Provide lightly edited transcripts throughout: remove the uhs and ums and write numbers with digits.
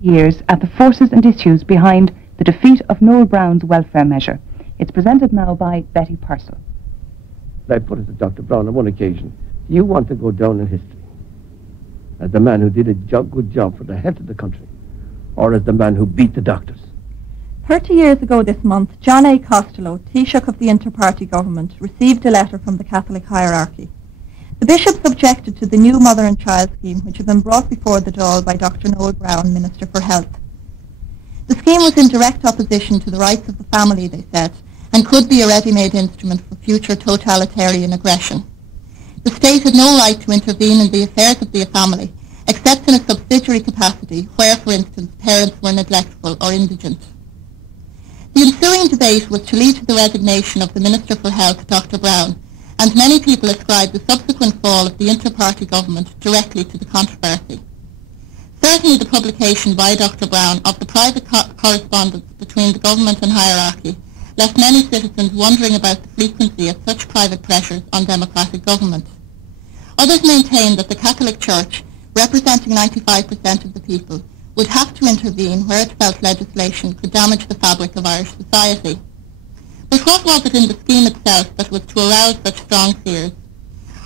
years at the forces and issues behind the defeat of Noel Browne's welfare measure. It's presented now by Betty Purcell. I put it to Dr. Browne on one occasion. Do you want to go down in history as the man who did a good job for the health of the country, or as the man who beat the doctors? 30 years ago this month, John A. Costello, Taoiseach of the Inter-Party Government, received a letter from the Catholic hierarchy. The bishops objected to the new mother and child scheme, which had been brought before the Dáil by Dr. Noel Browne, Minister for Health. The scheme was in direct opposition to the rights of the family, they said, and could be a ready-made instrument for future totalitarian aggression. The state had no right to intervene in the affairs of the family, except in a subsidiary capacity where, for instance, parents were neglectful or indigent. The ensuing debate was to lead to the resignation of the Minister for Health, Dr. Browne, and many people ascribed the subsequent fall of the inter-party government directly to the controversy. Certainly the publication by Dr. Browne of the private correspondence between the government and hierarchy left many citizens wondering about the frequency of such private pressures on democratic government. Others maintained that the Catholic Church, representing 95% of the people, would have to intervene where it felt legislation could damage the fabric of Irish society. But what was it in the scheme itself that was to arouse such strong fears?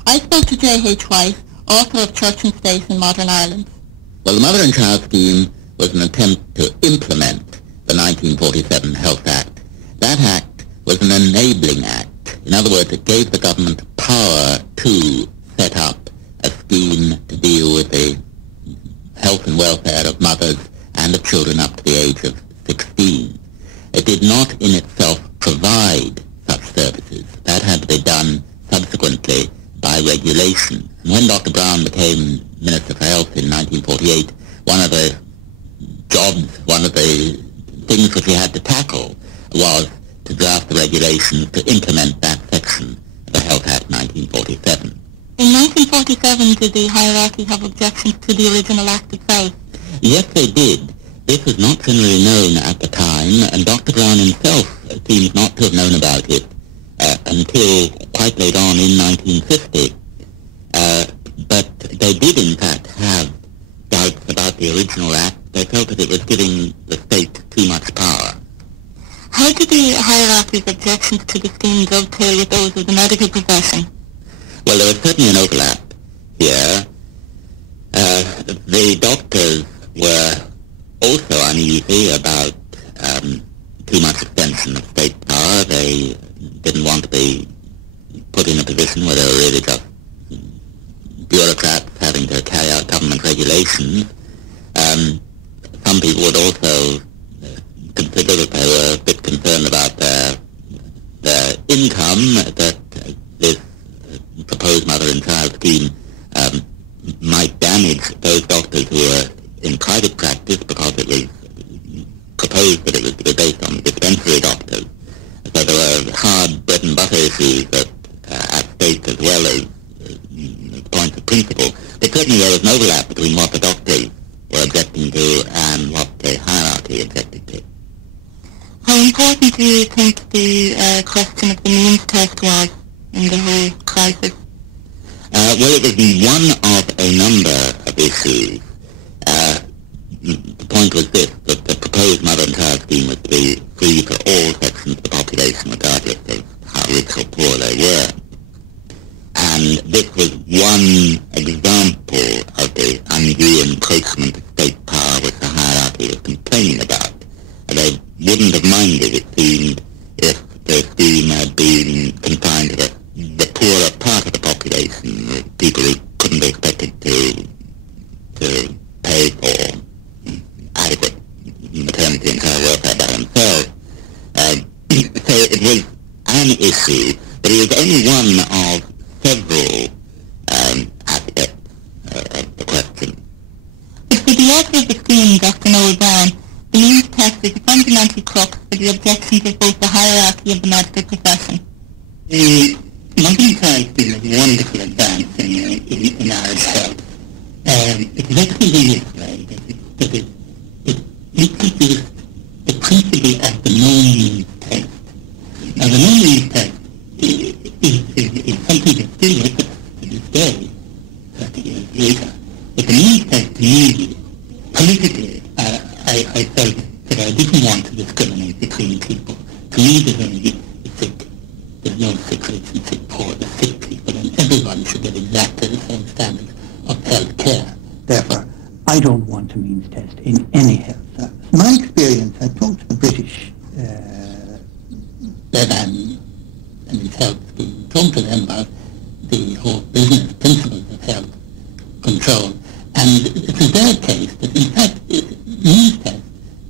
I spoke to J.H. White, author of Church and State in Modern Ireland. Well, the Mother and Child Scheme was an attempt to implement the 1947 Health Act. That act was an enabling act. In other words, it gave the government power to set up a scheme to deal with the health and welfare of mothers and of children up to the age of 16. It did not in itself provide such services. That had to be done subsequently by regulation. And when Dr. Browne became Minister for Health in 1948, one of the things which he had to tackle was to draft the regulations to implement that section of the Health Act 1947. In 1947, did the hierarchy have objections to the original act itself? Yes, they did. This was not generally known at the time, and Dr. Browne himself seems not to have known about it until quite late on in 1950. But they did, in fact, have doubts about the original act. They felt that it was giving the state too much power. How did the hierarchy's objections to the scheme dovetail with those of the medical profession? Well, there was certainly an overlap here. The doctors were also uneasy about too much extension of state power. They didn't want to be put in a position where they were really just bureaucrats having to carry out government regulations. Some people would also consider that they were a bit concerned about their income, that this proposed mother and child scheme might damage those doctors who were in private practice, because it was proposed that it was to be based on dispensary doctors. So there were hard bread and butter issues at stake, as well as points of principle. But certainly there was an overlap between what the doctors were objecting to and what the hierarchy objected to. How important do you think the question of the means test was in the whole crisis? Well, it was one of a number of issues. The point was this, that the proposed mother and child scheme was to be free for all sections of the population, regardless of how rich or poor they were. And this was one example of the undue encroachment of state power which the hierarchy was complaining about. And they wouldn't have minded, it seemed, if the scheme had been confined to the poorer part of the population, the people who couldn't be expected to pay for adequate maternity and child welfare by themselves. So it was an issue, but it was only one of several aspects of the question. But for the author of the scheme, Dr. Noel Browne, the means test is a fundamental crux for the objections of both the hierarchy and the medical profession. The mother and child scheme is a wonderful advance in Irish health. It's excellent in this way that it introduced the principle of the no means test. Now, the no means test is something that still works to this day, 30 years later. But the means test, to me, politically, I felt that I didn't want to discriminate between people. To me, there's only the sick. There's no sick rich and sick poor. There's sick people, and everybody should get exactly the same standards of health care. Therefore, I don't want a means test in any health service. My experience, I talked to the British Bevan and his health scheme, talked to them about the whole business principles of health control. And it was their case that, in fact, means tests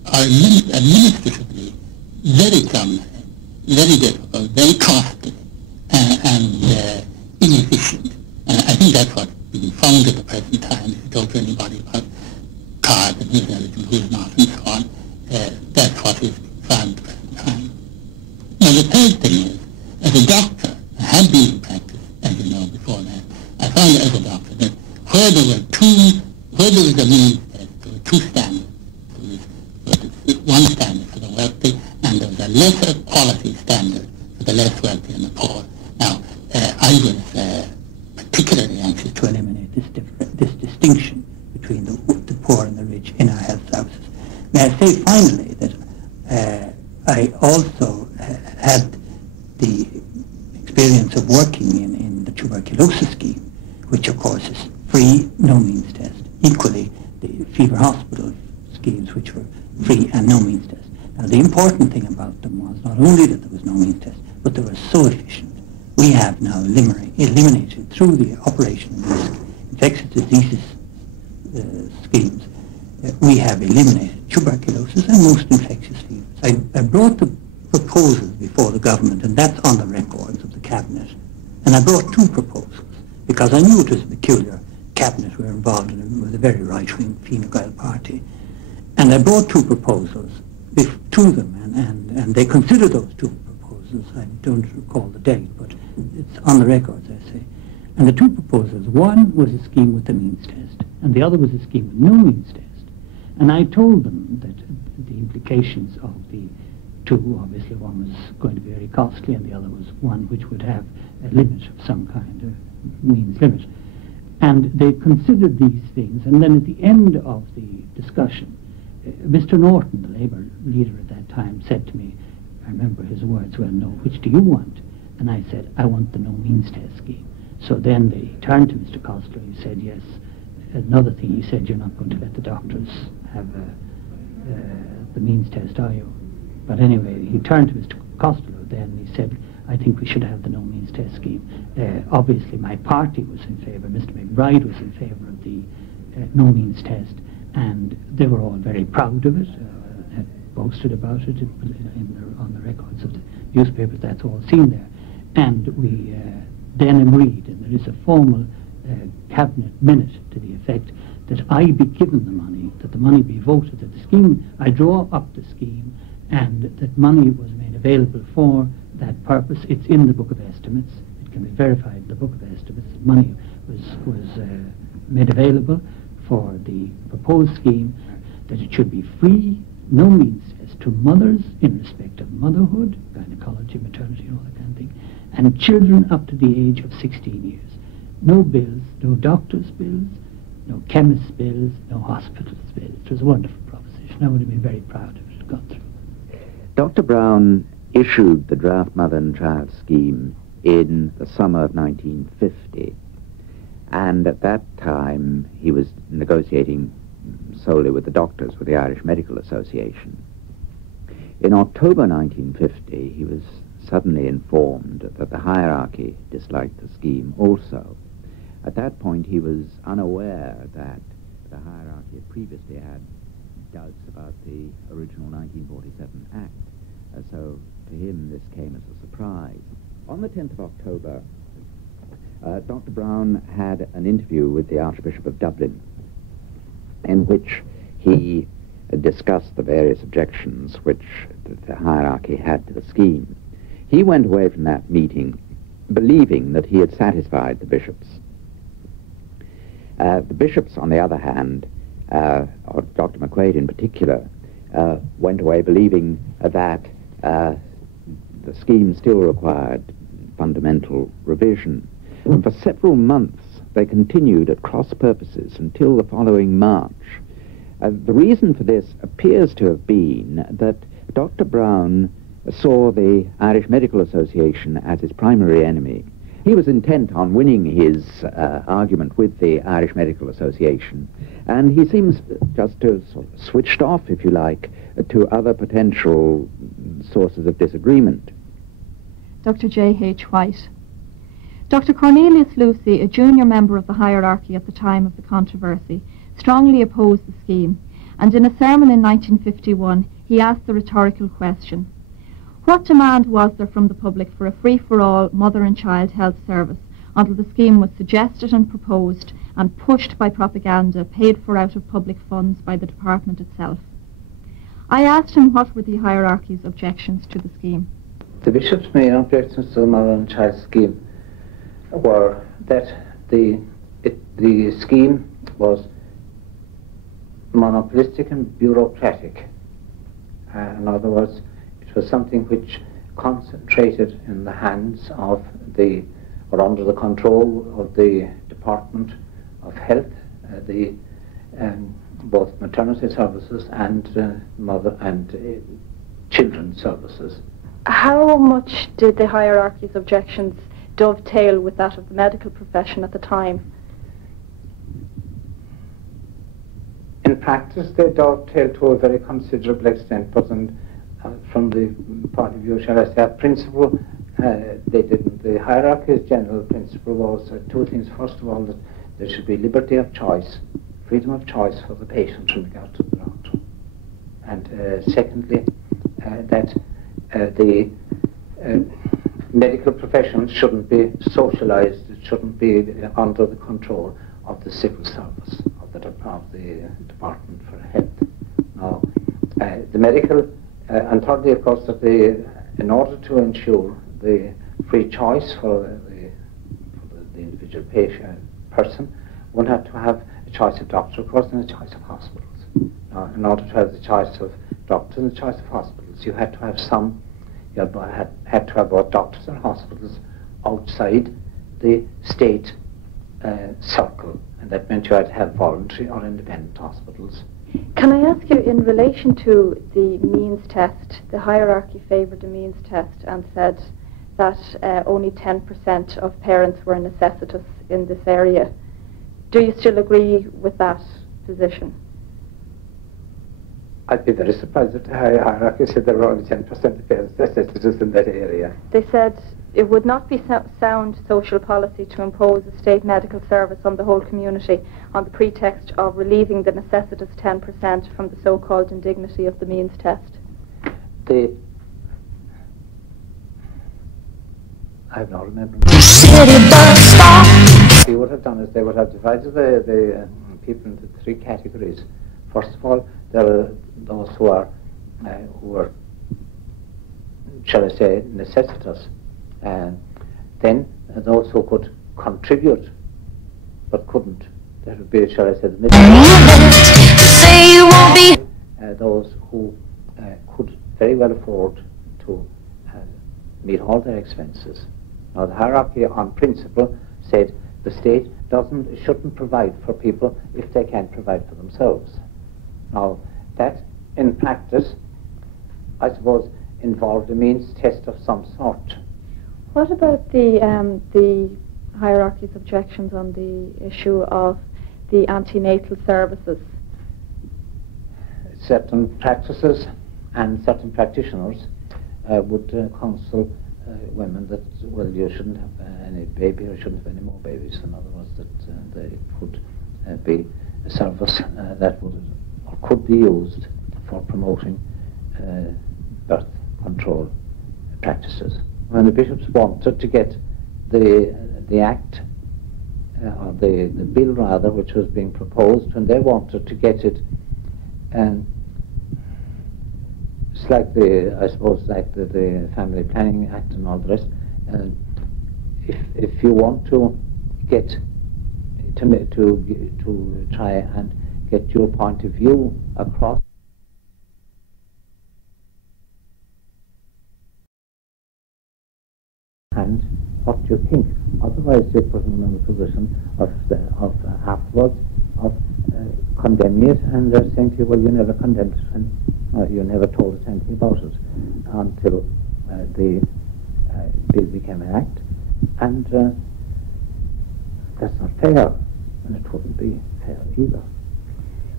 are administratively very clumsy, very difficult, very costly, and inefficient. And I think that's what's being found at the present time. If you talk to anybody about cards and who's eligible, who's not, and so on, that's what is found at the present time. Now, the third thing is, as a doctor, I had been in practice, as you know, before that, I found as a doctor that where there was a means test, there were two standards. There was one standard for the wealthy, and there was a lesser quality standard for the less wealthy and the poor. Now, I was particularly anxious to eliminate this distinction between the poor and the rich in our health services. May I say finally that I also had the experience of working in the tuberculosis scheme, which of course is free, no means test. Equally, the fever hospital schemes, which were free and no means test. Now, the important thing about them was not only that there was no means test, but they were so efficient. We have now eliminated through the operation of these infectious diseases schemes, we have eliminated tuberculosis and most infectious fevers. I brought the proposals before the government, and that's on the records of the cabinet. And I brought two proposals because I knew it was a peculiar cabinet we were involved in with a very right-wing Fine Gael party. And I brought two proposals to them, and they considered those two proposals. I don't recall the date, but it's on the records, I say. And the two proposals, one was a scheme with a means test, and the other was a scheme with no means test. And I told them that the implications of the two, obviously one was going to be very costly, and the other was one which would have a limit of some kind, a means limit. And they considered these things, and then at the end of the discussion, Mr. Norton, the Labour leader at that time, said to me, I remember his words well, no, which do you want? And I said, I want the no means test scheme. So then they turned to Mr. Costello, he said, yes. Another thing, he said, you're not going to let the doctors have the means test, are you? But anyway, he turned to Mr. Costello then, he said, I think we should have the no means test scheme. Obviously, my party was in favour, Mr. McBride was in favour of the no means test, and they were all very proud of it, had boasted about it on the records of the newspapers, that's all seen there. And we then agreed, and there is a formal cabinet minute to the effect that I be given the money, that the money be voted, that the scheme, I draw up the scheme, and that money was made available for that purpose. It's in the Book of Estimates. It can be verified in the Book of Estimates. Money was made available for the proposed scheme, that it should be free, no means test, to mothers in respect of motherhood, gynecology, maternity, and all that kind of thing, and children up to the age of 16 years. No bills, no doctor's bills, no chemist's bills, no hospital's bills. It was a wonderful proposition. I would have been very proud if it had gone through. Dr. Browne issued the draft mother and child scheme in the summer of 1950, and at that time he was negotiating solely with the doctors, with the Irish Medical Association. In October 1950, he was suddenly informed that the hierarchy disliked the scheme also. At that point, he was unaware that the hierarchy had previously had doubts about the original 1947 Act. So to him, this came as a surprise. On the 10th of October, Dr. Browne had an interview with the Archbishop of Dublin, in which he discussed the various objections which the hierarchy had to the scheme. He went away from that meeting believing that he had satisfied the bishops. The bishops, on the other hand, or Dr. McQuaid in particular, went away believing that the scheme still required fundamental revision. And for several months they continued at cross purposes until the following March, The reason for this appears to have been that Dr. Browne saw the Irish Medical Association as his primary enemy. He was intent on winning his argument with the Irish Medical Association, and he seems just to have sort of switched off, if you like, to other potential sources of disagreement. Dr. J.H. White. Dr. Cornelius Lucy, a junior member of the hierarchy at the time of the controversy, strongly opposed the scheme, and in a sermon in 1951 he asked the rhetorical question: what demand was there from the public for a free-for-all mother and child health service until the scheme was suggested and proposed and pushed by propaganda paid for out of public funds by the department itself? I asked him what were the hierarchy's objections to the scheme. The bishop's main objections to the mother and child scheme were that the scheme was monopolistic and bureaucratic. In other words, it was something which concentrated in the hands of or under the control of the Department of Health, both maternity services and mother and children's services. How much did the hierarchy's objections dovetail with that of the medical profession at the time? In practice, they dovetailed to a very considerable extent, but from the point of view, shall I say, principle, they didn't. The hierarchy's general principle was two things. First of all, that there should be liberty of choice, freedom of choice for the patient in regard to the doctor. And secondly, that the medical profession shouldn't be socialized, it shouldn't be under the control of the civil service, of the Department for Health. Now, the medical, and thirdly, of course, that in order to ensure the free choice for the individual person, one had to have a choice of doctor, of course, and a choice of hospitals. Now, in order to have the choice of doctors and the choice of hospitals, you had to have had to have both doctors and hospitals outside the state circle, and that meant you had to have voluntary or independent hospitals. Can I ask you, in relation to the means test, the hierarchy favoured the means test and said that only 10% of parents were necessitous in this area. Do you still agree with that position? I'd be very surprised if the hierarchy said there were only 10% of parents necessitous in that area. They said it would not be sound social policy to impose a state medical service on the whole community on the pretext of relieving the necessitous 10% from the so-called indignity of the means test. I have not remembered. What they would have done is they would have divided the people into three categories. First of all, there are those who are, shall I say, necessitous, and then those who could contribute but couldn't. That would be, shall I say, the middle. Those who could very well afford to meet all their expenses. Now, the hierarchy on principle said the state shouldn't provide for people if they can't provide for themselves. Now, that in practice, I suppose, involved a means test of some sort. What about the hierarchy's objections on the issue of the antenatal services? Certain practices and certain practitioners would counsel women that, well, you shouldn't have any baby or shouldn't have any more babies. In other words, that they could be a service that would or could be used for promoting birth control practices. When the bishops wanted to get the act, or the bill rather, which was being proposed, when they wanted to get it, it's like I suppose like the Family Planning Act and all the rest. If you want to get to try and get your point of view across, and what do you think? Otherwise, you're putting them in the position of afterwards of condemning it, and they're saying to you, well, you never condemned it, and you never told us anything about it until the bill became an act, and that's not fair, and it wouldn't be fair either.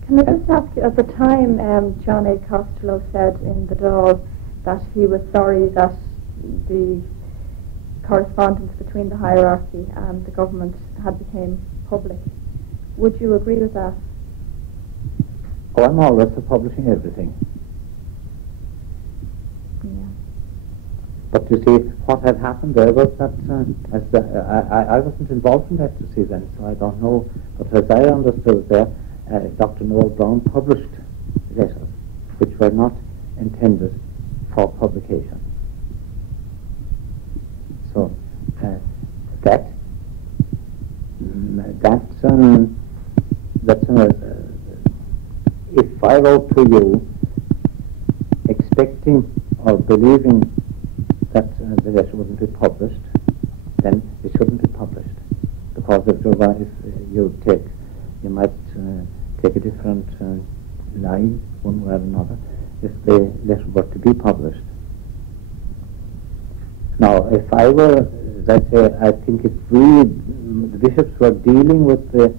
Can I just ask you, at the time John A. Costello said in the Dáil that he was sorry that the correspondence between the hierarchy and the government had become public. Would you agree with that? Oh, I'm always for publishing everything. Yeah. But you see, what had happened there was that I wasn't involved in that, you see, then, so I don't know. But as I understood there, Dr. Noel Browne published letters which were not intended for publication. So if I wrote to you expecting or believing that the letter wouldn't be published, then it shouldn't be published, because if you might take a different line one way or another if the letter were to be published. Now, if I were, as I say, I think if the bishops were dealing with the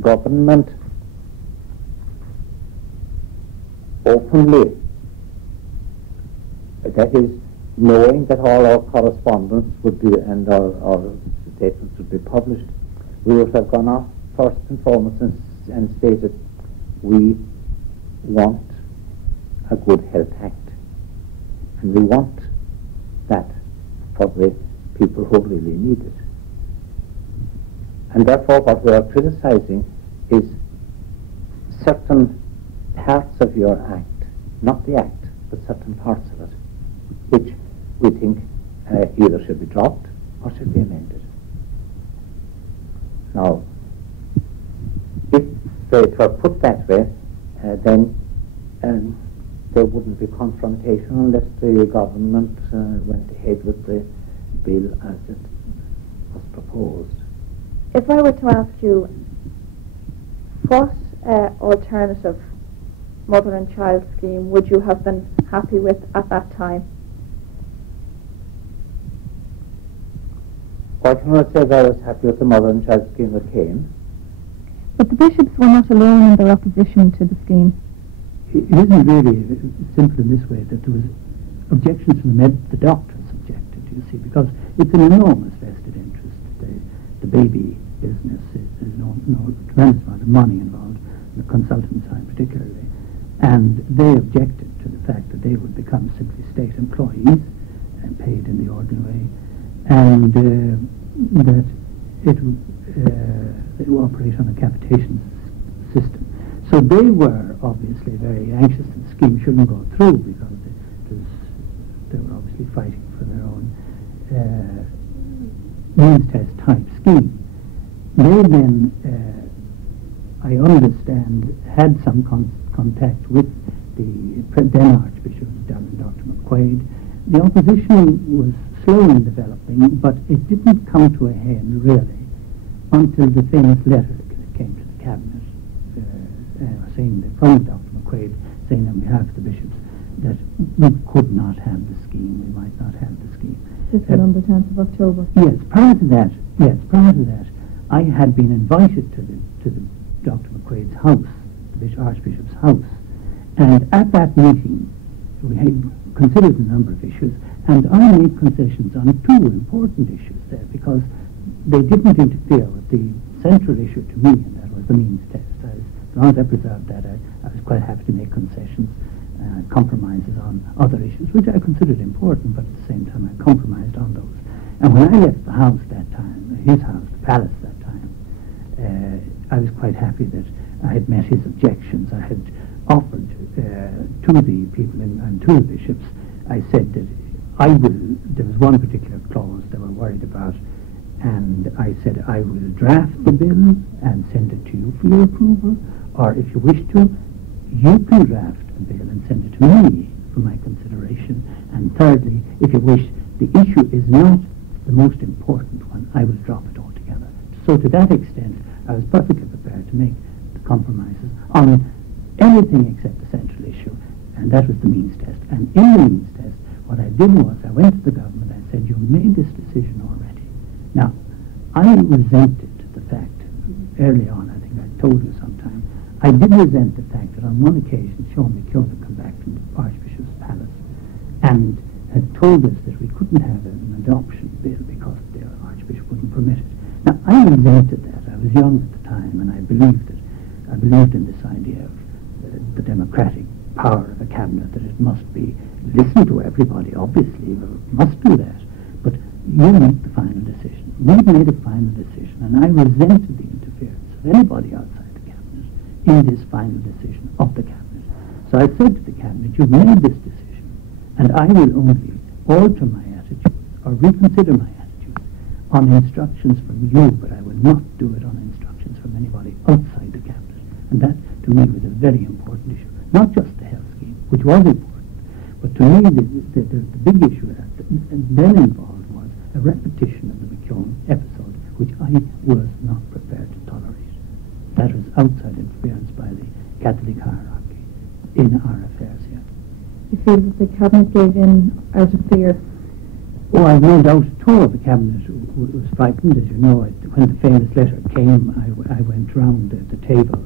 government openly, that is, knowing that all our correspondence would be, and our statements would be published, we would have gone off first and foremost and stated, we want a good health act, and we want that for the people who really need it. And therefore what we are criticizing is certain parts of your act, not the act, but certain parts of it, which we think either should be dropped or should be amended. Now, if it were put that way, then there wouldn't be confrontation unless the government went ahead with the bill as it was proposed. If I were to ask you, what alternative mother and child scheme would you have been happy with at that time? I cannot say that I was happy with the mother and child scheme that came. But the bishops were not alone in their opposition to the scheme. It isn't really simple in this way that there was objections from the doctors objected, you see, because it's an enormous vested interest. The baby business is no tremendous amount of money involved, the consultant side particularly, and they objected to the fact that they would become simply state employees and paid in the ordinary way, and that it would operate on a capitation system. So they were obviously very anxious that the scheme shouldn't go through, because they were obviously fighting for their own means test type scheme. They then, I understand, had some contact with the then Archbishop Dr. McQuaid. The opposition was slow in developing, but it didn't come to a head really until the famous letter that came to the cabinet, saying that from Dr. McQuaid, saying on behalf of the bishops that we could not have the scheme, we might not have the scheme. This was on the 10th of October. Yes, prior to that, I had been invited to the Dr. McQuaid's house, the Archbishop's house, and at that meeting we had considered a number of issues, and I made concessions on two important issues there, because they didn't interfere with the central issue to me, and that was the means test. As long as I preserved that, I was quite happy to make concessions, compromises on other issues, which I considered important, but at the same time I compromised on those. And when I left the house that time, his house, the palace that time, I was quite happy that I had met his objections. I had offered to the people and to the bishops, I said that there was one particular clause they were worried about, and I said I will draft the bill and send it to you for your approval, or if you wish to, you can draft a bill and send it to me for my consideration. And thirdly, if you wish, the issue is not the most important one, I will drop it altogether. So to that extent, I was perfectly prepared to make the compromises on anything except the central issue, and that was the means test. And in the means test, what I did was I went to the government and I said, you made this decision already. Now, I resented the fact, early on, I think I told you sometime, I did resent the fact that on one occasion Sean McKeown had come back from the Archbishop's Palace and had told us that we couldn't have an adoption bill because the Archbishop wouldn't permit it. Now, I resented that. I was young at the time, and I believed in this idea of the democratic power of a cabinet, that it must be listened to everybody, obviously, must do that. But you make the final decision. We made a final decision, and I resented the interference of anybody outside the cabinet in this final decision of the cabinet. So I said to the cabinet, you've made this decision, and I will only alter my attitude or reconsider my attitude on instructions from you, but I will not do it on instructions from anybody outside the cabinet. And that, to me, was a very important issue. Not just the health scheme, which was important, but to me, the big issue that then involved was a repetition of the McKeown episode, which I was not prepared to tolerate. That was outside interference by the Catholic hierarchy in our affairs here. You feel that the cabinet gave in out of fear? Oh, I've no doubt at all the cabinet was frightened. As you know, when the famous letter came, I went round the table.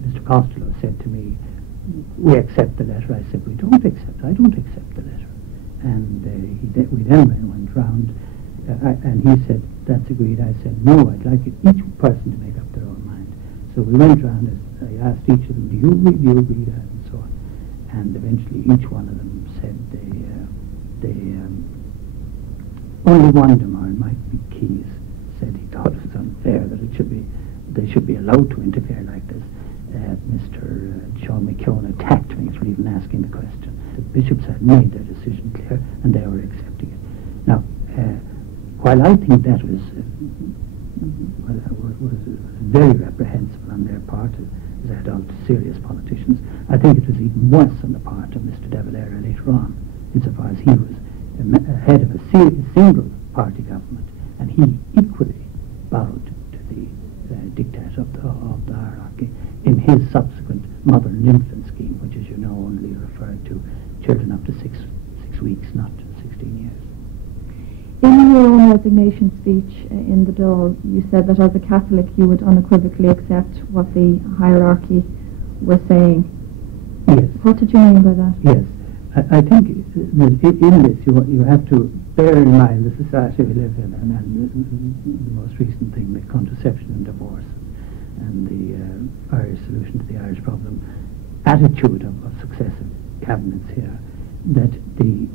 Mr. Costello said to me, we accept the letter. I said, I don't accept the letter. And we then went round, and he said, that's agreed. I said, no, I'd like each person to make up their own mind. So we went round, and I asked each of them, do you agree that, and so on. And eventually each one of them said only one of them, or it might be Keyes, said he thought it was unfair that they should be allowed to interfere like this. Mr. Sean McKeown attacked me for even asking the question. The bishops had made their decision clear, and they were accepting it. Now, while I think that was very reprehensible on their part as adult, serious politicians, I think it was even worse on the part of Mr. De Valera later on, insofar as he was head of a single-party government, and he equally bowed to the diktat of the hierarchy in his subsequent mother and infant scheme, which, as you know, only referred to children up to six weeks, not 16 years. In your own resignation speech in the Dáil, you said that as a Catholic you would unequivocally accept what the hierarchy were saying. Yes. What did you mean by that? Yes. I think that in this you have to bear in mind the society we live in, and the most recent thing, the contraception and divorce, and the Irish solution to the Irish problem, attitude of successive cabinets here, that the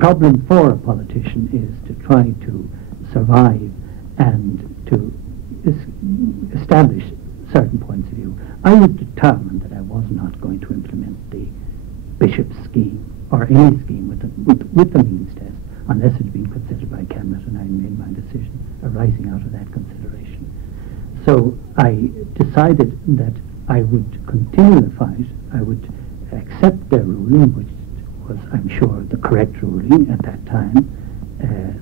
problem for a politician is to try to survive and to establish certain points of view. I was determined that I was not going to implement the bishop's scheme or any scheme with the means test unless it had been considered by cabinet, and I made my decision arising out of that consideration. So I decided that I would continue the fight. I would accept their ruling, which was, I'm sure, the correct ruling at that time.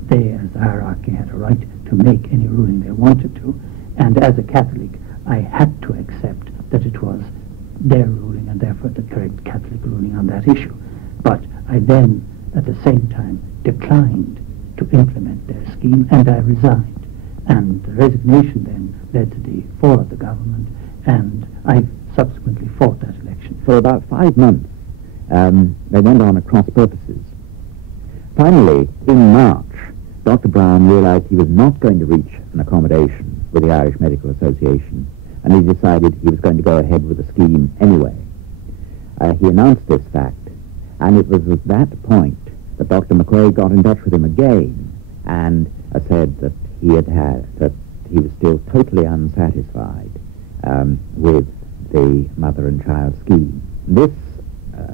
They, as the hierarchy, had a right to make any ruling they wanted to, and as a Catholic, I had to accept that it was their ruling and therefore the correct Catholic ruling on that issue. But I then, at the same time, declined to implement their scheme, and I resigned. And the resignation then led to the fall of the government, and I subsequently fought that election. For about 5 months, they went on at cross purposes. Finally, in March, Dr. Browne realized he was not going to reach an accommodation with the Irish Medical Association, and he decided he was going to go ahead with the scheme anyway. He announced this fact, and it was at that point that Dr. McQuaid got in touch with him again and said that he was still totally unsatisfied with the mother and child scheme. This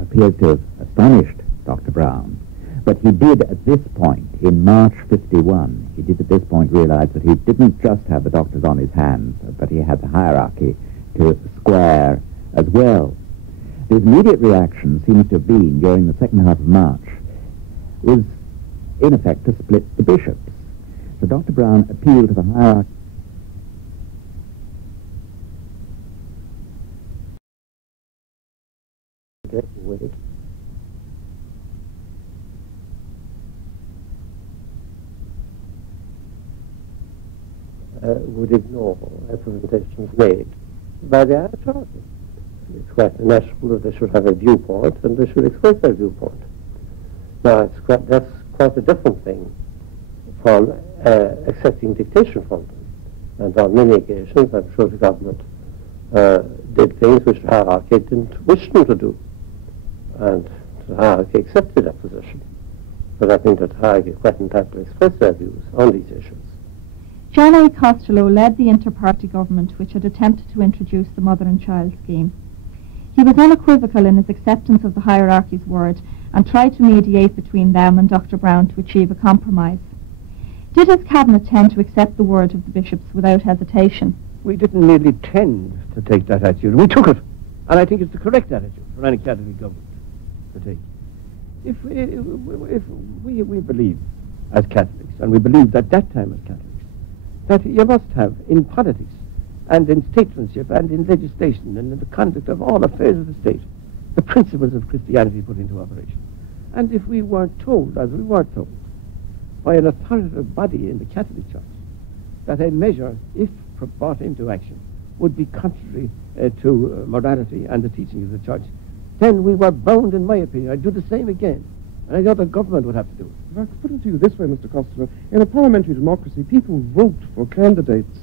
appeared to have astonished Dr. Browne, but he did at this point, in March 51, he did at this point realize that he didn't just have the doctors on his hands, but he had the hierarchy to square as well. The immediate reaction seems to have been, during the second half of March, was in effect to split the bishops. So Dr. Browne appealed to the hierarchy. Would ignore representations made by the authority. It's quite natural that they should have a viewpoint and they should express their viewpoint. Now, that's quite a different thing from accepting dictation from them. And on many occasions, I'm sure the government did things which the hierarchy didn't wish them to do. And the hierarchy accepted that position. But I think that the hierarchy is quite entitled to express their views on these issues. John A. Costello led the inter-party government which had attempted to introduce the mother and child scheme. He was unequivocal in his acceptance of the hierarchy's word and tried to mediate between them and Dr. Browne to achieve a compromise. Did his cabinet tend to accept the word of the bishops without hesitation? We didn't merely tend to take that attitude, we took it. And I think it's the correct attitude for any Catholic government to take. If we believe as Catholics, and we believed at that time as Catholics, that you must have in politics and in statesmanship and in legislation and in the conduct of all affairs of the state the principles of Christianity put into operation. And if we weren't told, as we were told, by an authoritative body in the Catholic Church, that a measure, if brought into action, would be contrary to morality and the teaching of the Church, then we were bound, in my opinion, I'd do the same again. And any other government would have to do it. If I could put it to you this way, Mr. Costello, in a parliamentary democracy, people vote for candidates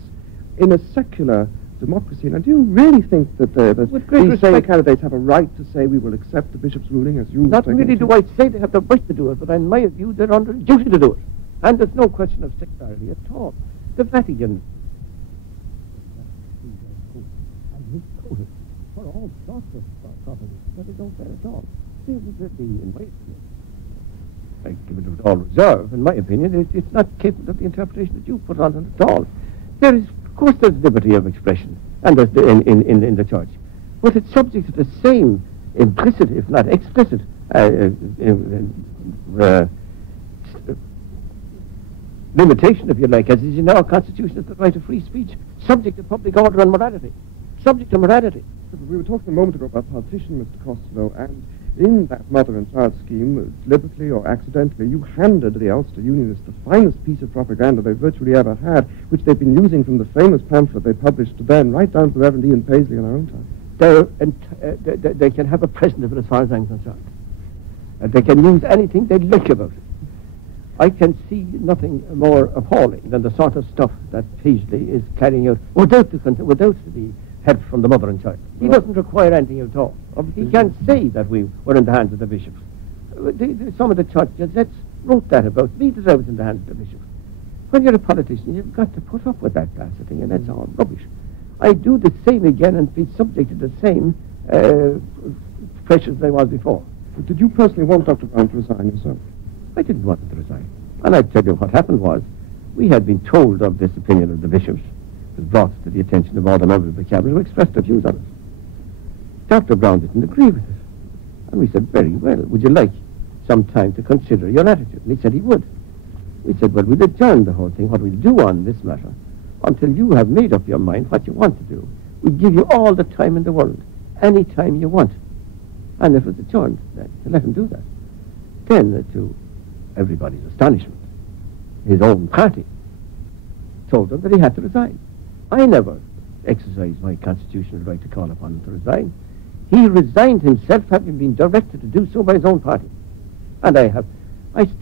in a secular democracy. Now, do you really think that these same candidates have a right to say we will accept the bishop's ruling as you... Not really do I say they have the right to do it, but in my view, they're under duty to do it. And there's no question of secularity at all. The Vatican... for all sorts of properties, but they don't bear at all. In my opinion, I give it with all reserve, in my opinion, it's not capable of the interpretation that you put on it at all. There is, of course, there's liberty of expression and in the Church, but it's subject to the same implicit, if not explicit, limitation, if you like, as is in our Constitution, of the right of free speech, subject to public order and morality. Subject to morality. We were talking a moment ago about partition, Mr. Costello, and in that mother and child scheme, deliberately or accidentally, you handed the Ulster Unionists the finest piece of propaganda they virtually ever had, which they've been using from the famous pamphlet they published to then, right down to Reverend Ian Paisley in our own time. They can have a present of it as far as I'm concerned. They can use anything they like about it. I can see nothing more appalling than the sort of stuff that Paisley is carrying out without the help from the mother and child. He doesn't require anything at all. He can't say that we were in the hands of the bishops. Some of the church gazettes wrote that about me, that I was in the hands of the bishops. When you're a politician, you've got to put up with that class of thing, and that's all rubbish. I do the same again and be subject to the same pressures as I was before. But did you personally want Dr. Browne to resign yourself? I didn't want him to resign. And I tell you what happened was, we had been told of this opinion of the bishops. It was brought to the attention of all the members of the cabinet who expressed their views on it. Dr. Browne didn't agree with it. And we said, very well, would you like some time to consider your attitude? And he said he would. We said, well, we'll adjourn the whole thing, what we'll do on this matter, until you have made up your mind what you want to do. We'll give you all the time in the world, any time you want. And if it's adjourned, then to let him do that. Then, to everybody's astonishment, his own party told him that he had to resign. I never exercised my constitutional right to call upon him to resign. He resigned himself, having been directed to do so by his own party. And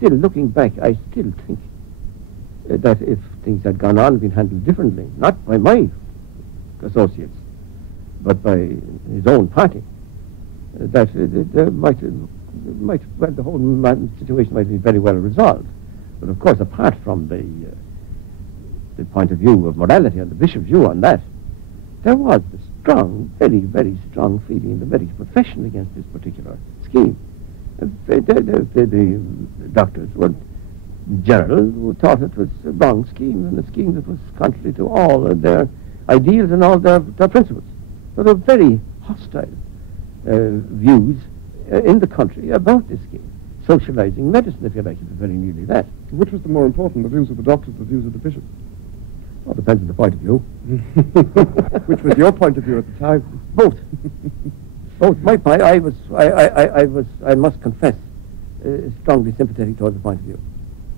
looking back, I still think that if things had gone on and been handled differently, not by my associates, but by his own party, that there the whole situation might be very well resolved. But of course, apart from the point of view of morality and the bishop's view on that, there was a strong, very, very strong feeling in the medical profession against this particular scheme. The doctors were in general who thought it was a wrong scheme and a scheme that was contrary to all their ideals and all their principles. So there were very hostile views in the country about this scheme. socializing medicine, if you like. It was very nearly that. Which was the more important, the views of the doctors, the views of the bishops? Well, depends on the point of view. Which was your point of view at the time? Both. Both. My point, I must confess, strongly sympathetic towards the point of view.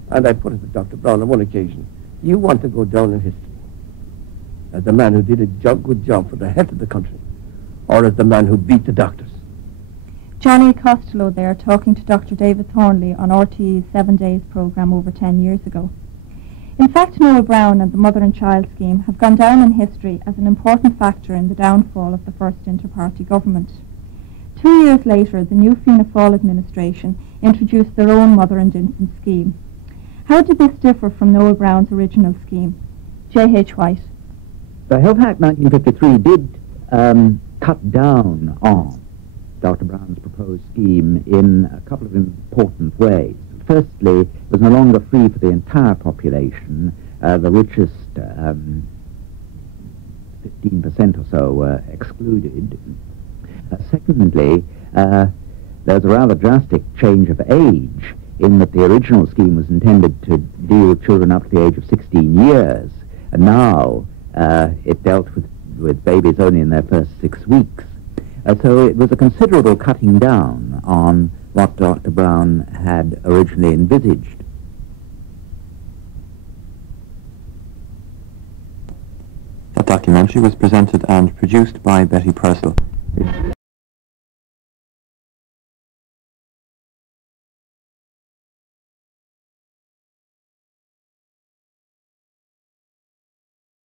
And I put it to Dr. Browne on one occasion. You want to go down in history as the man who did a good job for the health of the country, or as the man who beat the doctors? Johnny Costello there talking to Dr. David Thornley on RTE's 7 Days programme over 10 years ago. In fact, Noel Browne and the Mother and Child Scheme have gone down in history as an important factor in the downfall of the first inter-party government. 2 years later, the new Fianna Fáil administration introduced their own mother and infant scheme. How did this differ from Noel Browne's original scheme? J.H. White. The Health Act 1953 did cut down on Dr. Browne's proposed scheme in a couple of important ways. Firstly, it was no longer free for the entire population. The richest 15% or so were excluded. Secondly, there was a rather drastic change of age in that the original scheme was intended to deal with children up to the age of 16 years, and now it dealt with babies only in their first 6 weeks. So it was a considerable cutting down on what Dr. Browne had originally envisaged. That documentary was presented and produced by Betty Purcell.